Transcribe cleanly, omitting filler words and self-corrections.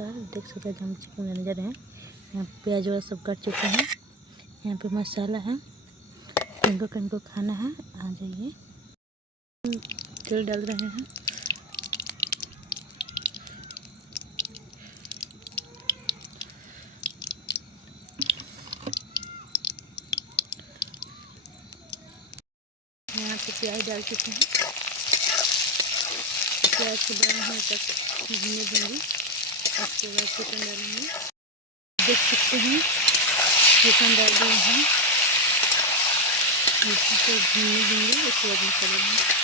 देख सकते हैं हम चिकन लेने जा रहे हैं। यहाँ प्याज वगैरह सब कट चुके हैं। यहाँ पे मसाला है, किनको खाना है आ जाइए। तेल डाल रहे हैं। यहाँ पे प्याज डाल चुके हैं। प्याज को ब्राउन होने तक भूनने देंगे। उसके बाद चिकन डालेंगे। देख सकते हैं चिकन डाल दिए हैं। इसको भूनने देंगे। उसके बाद मसाला